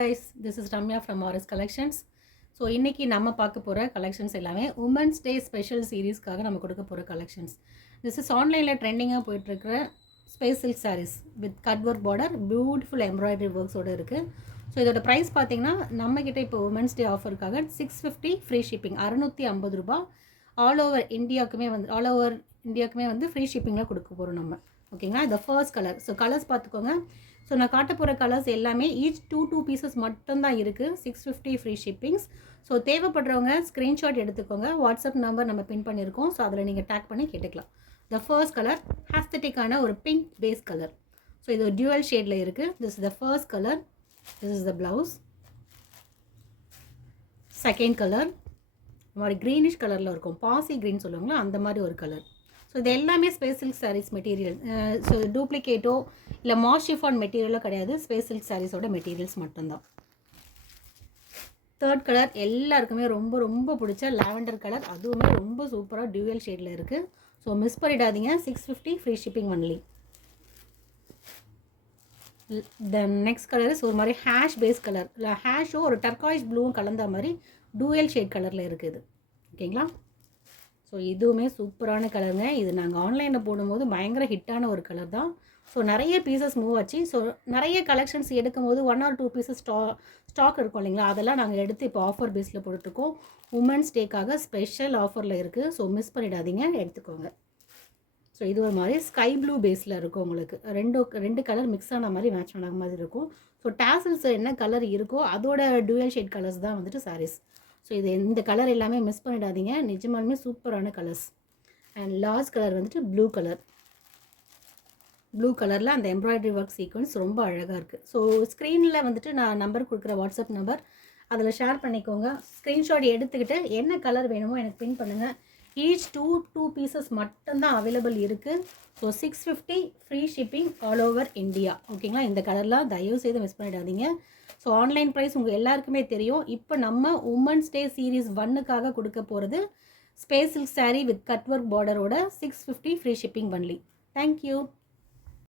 guys, this is Ramya from RS Collections. So இன்றைக்கி நம்ம பார்க்க போகிற கலெக்ஷன்ஸ் எல்லாமே உமன்ஸ் டே ஸ்பெஷல் சீரீஸ்க்காக நம்ம கொடுக்க போகிற கலெக்ஷன்ஸ். திஸ் இஸ் ஆன்லைனில் ட்ரெண்டிங்காக போயிட்டுருக்கிற space silk saris with cut work border beautiful embroidery ஒர்க்ஸோடு இருக்குது. ஸோ இதோட ப்ரைஸ் பார்த்திங்கன்னா நம்மக்கிட்ட இப்போ உமன்ஸ் டே ஆஃபருக்காக 650 ஃப்ரீ ஷிப்பிங், 650 ரூபா. ஆல் ஓவர் இந்தியாவுக்குமே வந்து ஃப்ரீ ஷிப்பிங்கில் கொடுக்க போகிறோம் நம்ம. ஓகேங்களா, இந்த ஃபர்ஸ்ட் கலர். ஸோ கலர்ஸ் பார்த்துக்கோங்க. ஸோ நான் காட்ட போகிற கலர்ஸ் எல்லாமே ஈச் டூ பீசஸ் மட்டும்தான் இருக்குது. 650 ஃப்ரீ ஷிப்பிங்ஸ். ஸோ தேவைப்படுறவங்க ஸ்க்ரீன்ஷாட் எடுத்துக்கோங்க. வாட்ஸ்அப் நம்பர் நம்ம பின் பண்ணியிருக்கோம். ஸோ அதில் நீங்கள் டேக் பண்ணி கேட்டுக்கலாம். த ஃபர்ஸ்ட் கலர் ஆஸ்தட்டிக்கான ஒரு பிங்க் பேஸ் கலர். ஸோ இது ஒரு டியூவல் ஷேடில் இருக்குது. This is the first colour. This is the blouse. Second colour இந்த மாதிரி க்ரீனிஷ் கலரில் இருக்கும், பாசி க்ரீன் சொல்லுவாங்களா அந்த மாதிரி ஒரு கலர். ஸோ இது எல்லாமே space silk saris material. So டூப்ளிகேட்டோ இல்லை மாஷிஃபான் மெட்டீரியலோ கிடையாது, ஸ்பேஸ் சில்க் சாரீஸோட மெட்டீரியல்ஸ் மட்டும்தான். தேர்ட் கலர் எல்லாருக்குமே ரொம்ப ரொம்ப பிடிச்ச லாவெண்டர் கலர். அதுவுமே ரொம்ப சூப்பராக டியூவல் ஷேடில் இருக்குது. ஸோ மிஸ் பண்ணிடாதீங்க. 650 free shipping only. Then next colour is ஒரு மாதிரி ஹேஷ் பேஸ் கலர். இல்லை ஹேஷும் ஒரு டர்காய்ஸ் ப்ளூவும் கலந்த மாதிரி டூயல் ஷேட் கலரில் இருக்குது. ஓகேங்களா, ஸோ இதுவுமே சூப்பரான கலருங்க. இது நாங்கள் ஆன்லைனில் போடும்போது பயங்கர ஹிட்டான ஒரு கலர் தான். ஸோ நிறைய பீசஸ் மூவ் ஆச்சு. ஸோ நிறைய கலெக்ஷன்ஸ் எடுக்கும் போது 1 or 2 பீசஸ் ஸ்டாக் இருக்கும் இல்லைங்களா, அதெல்லாம் நாங்கள் எடுத்து இப்போ ஆஃபர் பேஸில் போட்டுருக்கோம். உமன்ஸ் டேக்காக ஸ்பெஷல் ஆஃபரில் இருக்குது. ஸோ மிஸ் பண்ணிடாதீங்க, எடுத்துக்கோங்க. ஸோ இது ஒரு மாதிரி ஸ்கை ப்ளூ பேஸில் இருக்கும். உங்களுக்கு ரெண்டு கலர் மிக்ஸ் ஆன மாதிரி மேட்ச் ஆன மாதிரி இருக்கும். ஸோ டாசல்ஸ் என்ன கலர் இருக்கோ அதோட டூயல் ஷேட் கலர்ஸ் தான் வந்துட்டு சாரீஸ். ஸோ இது இந்த கலர் எல்லாமே மிஸ் பண்ணிடாதீங்க, நிஜமாலுமே சூப்பரான கலர்ஸ். அண்ட் லாஸ்ட் கலர் வந்துட்டு ப்ளூ கலர். ப்ளூ கலரில் அந்த எம்ப்ராய்டரி ஒர்க் சீக்வன்ஸ் ரொம்ப அழகாக இருக்குது. ஸோ ஸ்க்ரீனில் வந்துட்டு நான் நம்பர் கொடுக்குற வாட்ஸ்அப் நம்பர், அதில் ஷேர் பண்ணிக்கோங்க. ஸ்க்ரீன்ஷாட் எடுத்துக்கிட்டு என்ன கலர் வேணுமோ எனக்கு பின் பண்ணுங்கள். ஈச் டூ பீசஸ் மட்டும்தான் அவைலபிள் இருக்குது. So 650 free shipping all over India. ஓகேங்களா, இந்த கலர்லாம் தயவு செய்து மிஸ் பண்ணிடாதீங்க. ஸோ ஆன்லைன் ப்ரைஸ் உங்கள் எல்லாருக்குமே தெரியும். இப்போ நம்ம உமன்ஸ் டே சீரீஸ் 1க்காக கொடுக்க போகிறது space silk sari with cut work பார்டரோட 650 ஃப்ரீ ஷிப்பிங் ஒன்லி. தேங்க்யூ.